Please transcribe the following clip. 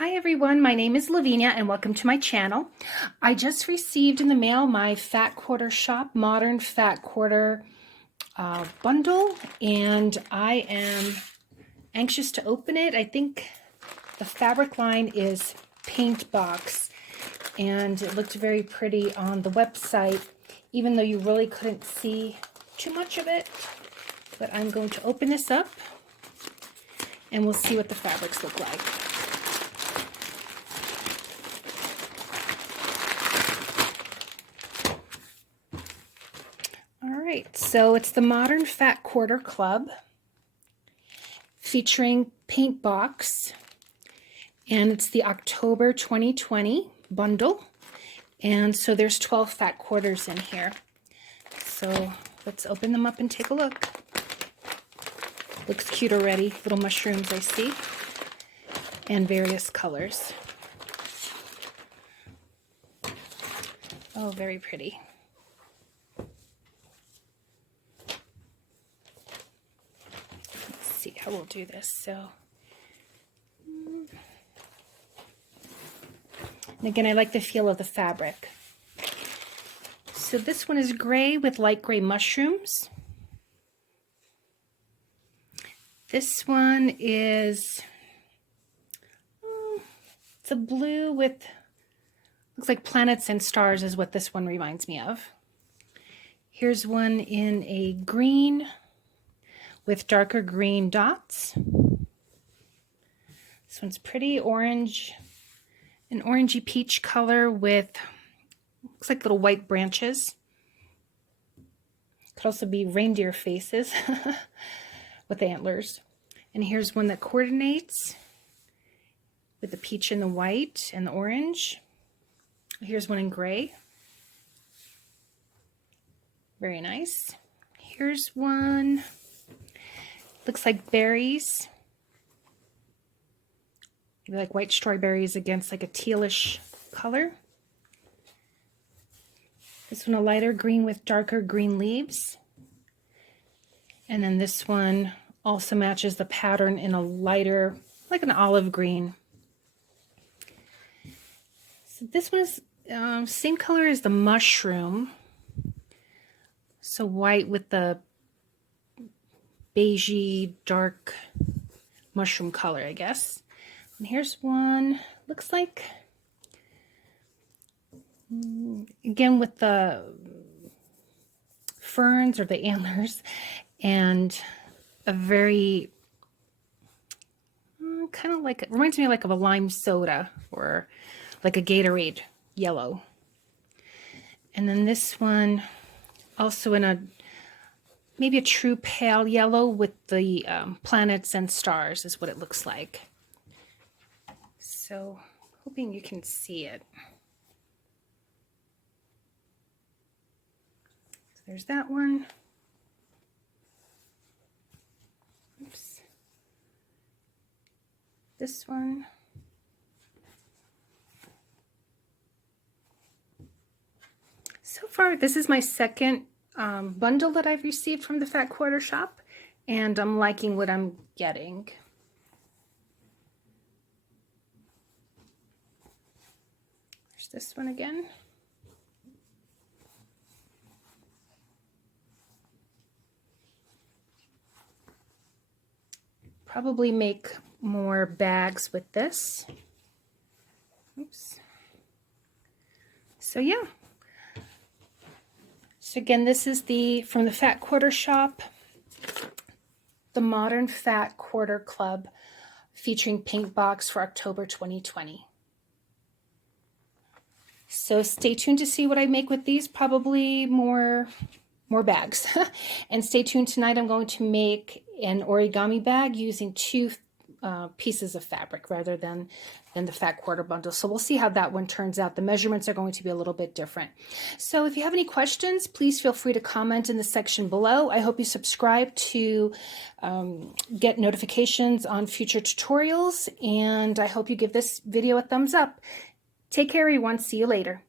Hi everyone, my name is Lavinia and welcome to my channel. I just received in the mail my Fat Quarter Shop Modern Fat Quarter bundle, and I am anxious to open it. I think the fabric line is Paintbox, and it looked very pretty on the website, even though you really couldn't see too much of it. But I'm going to open this up and we'll see what the fabrics look like. Alright, so it's the Modern Fat Quarter Club featuring Paintbox, and it's the October 2020 bundle, and so there's 12 fat quarters in here. So let's open them up and take a look. Looks cute already. Little mushrooms I see, and various colors. Oh, very pretty. Let's see how we'll do this. So, and again, I like the feel of the fabric. So this one is gray with light gray mushrooms. This one is, it's a blue with, looks like planets and stars is what this one reminds me of. Here's one in a green with darker green dots. This one's pretty orange, an orangey peach color with, looks like little white branches. Could also be reindeer faces with antlers. And here's one that coordinates with the peach and the white and the orange. Here's one in gray. Very nice. Here's one, looks like berries. Maybe like white strawberries against like a tealish color. This one a lighter green with darker green leaves. And then this one also matches the pattern in a lighter, like an olive green. So this one is same color as the mushroom. So white with the beigey dark mushroom color, I guess. And here's one, looks like, again with the ferns or the antlers, and a very, kind of like, it reminds me like of a lime soda or like a Gatorade yellow. And then this one also in a, maybe a true pale yellow with the planets and stars is what it looks like. So hoping you can see it. So there's that one. Oops. This one. So far, this is my second bundle that I've received from the Fat Quarter Shop, and I'm liking what I'm getting. There's this one again. Probably make more bags with this. Oops. So yeah. So again, this is from the Fat Quarter Shop, the Modern Fat Quarter Club, featuring Paintbox for October 2020. So stay tuned to see what I make with these, probably more bags. And stay tuned tonight, I'm going to make an origami bag using two pieces of fabric rather than the Fat Quarter bundle. So we'll see how that one turns out. The measurements are going to be a little bit different. So if you have any questions, please feel free to comment in the section below. I hope you subscribe to get notifications on future tutorials, and I hope you give this video a thumbs up. Take care, everyone. See you later.